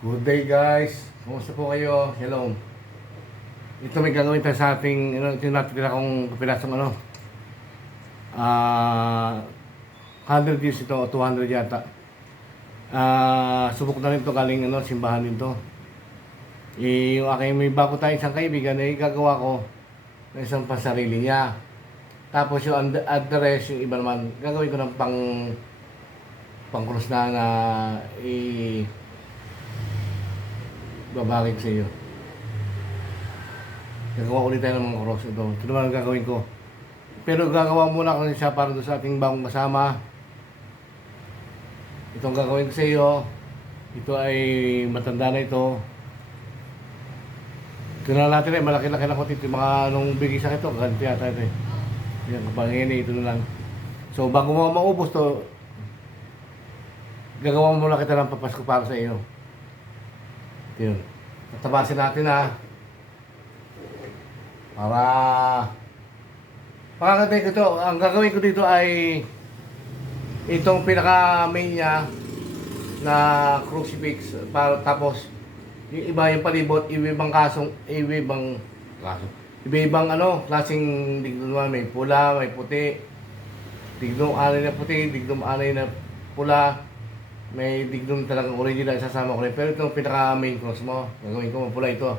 Good day guys. Kumusta po kayo? Hello. Ito may gagawin tayo sa ating, ano, ito natitira kong kapirasong ano. Ah, 100 views ito, o 200 yata. Ah, subok na rin to galing ano, simbahan din to. Eh, yung aking may bago tayong isang kaibigan, eh, gagawa ko ng isang pasarili niya. Tapos yung address, yung iba naman, gagawin ko ng pang pang na na i babagay sa iyo. Gagawa ulit tayo ng mga cross ito. Ito naman ang gagawin ko. Pero gagawa muna ko siya para doon sa ating bagong kasama. Itong gagawin ko sa iyo. Ito ay matanda na ito. Na natin eh, malaki-laki na ko ito. Yung mga nung bigay sa ito, ganito yata ito eh. Yan, kapangin ito na lang. So, bago mo maubos to, gagawa muna kita ng papasko para sa iyo. Yun. Tatabasin natin ha. Para... Pakakatay ko ito. Ang gagawin ko dito ay itong pinaka main niya na crucifix para tapos yung iba yung palibot iba-ibang kasong iba-ibang kaso iba-ibang ano klaseng digdong naman may pula may puti digdong anay na puti digdong anay na pula may digdong talagang original sasama ko rin. Pero itong pinaka main cross mo gagawin ko mapula ito.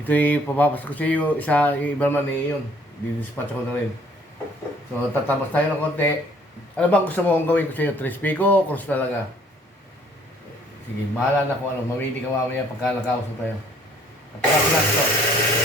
Ito yung papapasok ko sa iyo isa yung iba naman eh yun. Didispatch ko na rin. So tatabas tayo ng konti. Ano bang gusto mo kong gawin ko sa iyo? Tres pico o cross talaga. Sige bahala na kung ano. Mamili ka mamaya pagka nakausap tayo. At na ito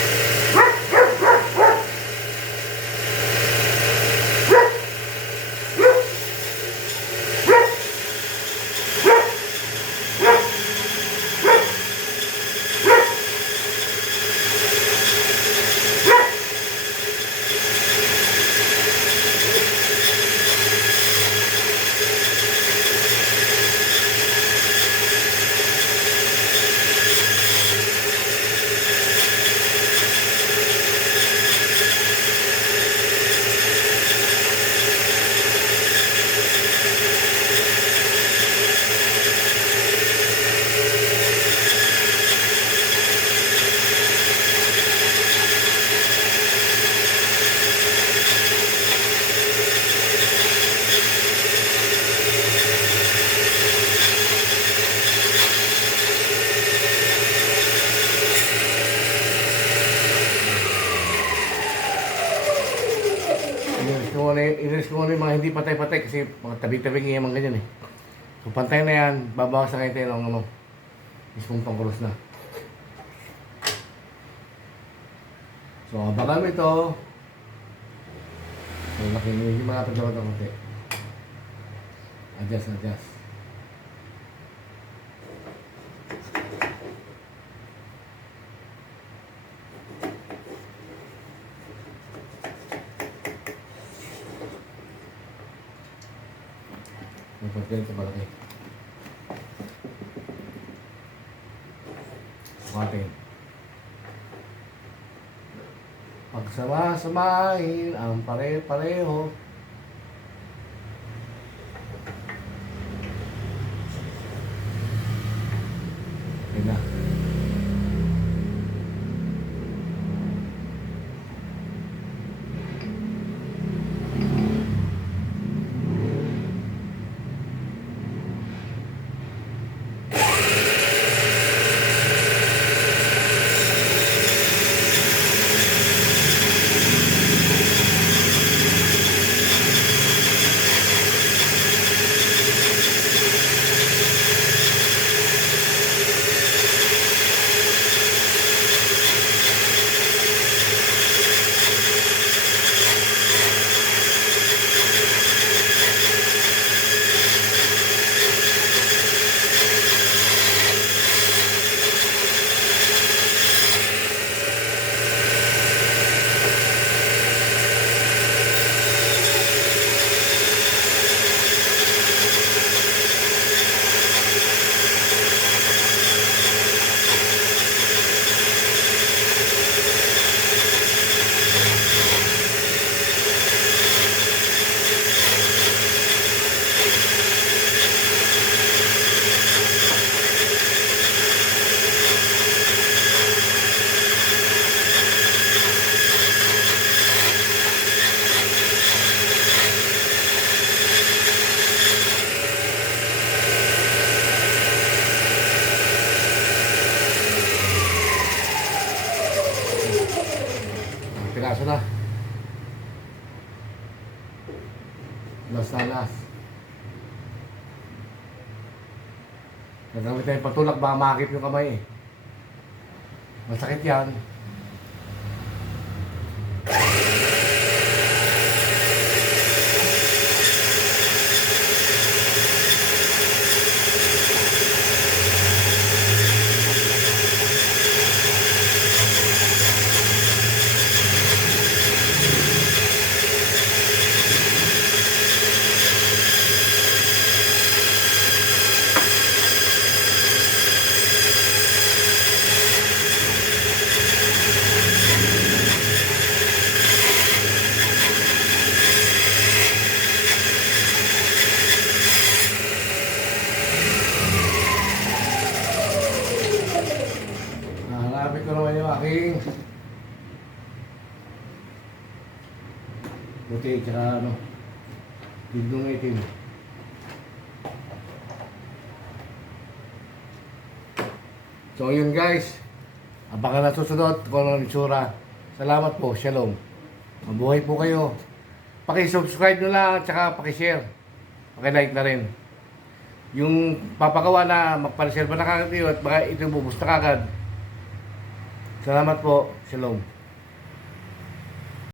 ko muna, inilis ko muna yung mga hindi patay-patay kasi mga tabi-tabi yung mga ganyan eh. So pantay na yan, babawas na kayo tayo ng ano, mismong pangkulos na. So abangan mo ito. So laki medyo malapit naman ng konti. Adjust, adjust. Dapat ganito malaki. Sukatin. Pagsama-samahin ang pare-pareho. Las alas. Nagamit tayong patulak, baka makakip yung kamay eh. Masakit yan. Aking buti tsaka ano bigdong itim. So yun guys, abangan na susunod kung ano ang itsura. Salamat po, shalom. Mabuhay po kayo. Paki-subscribe nyo lang at saka paki-share. Paki-like na rin. Yung papagawa na magpa-reserve na kagad yun at baka ito bubus na kagad. Salamat po. Shalom.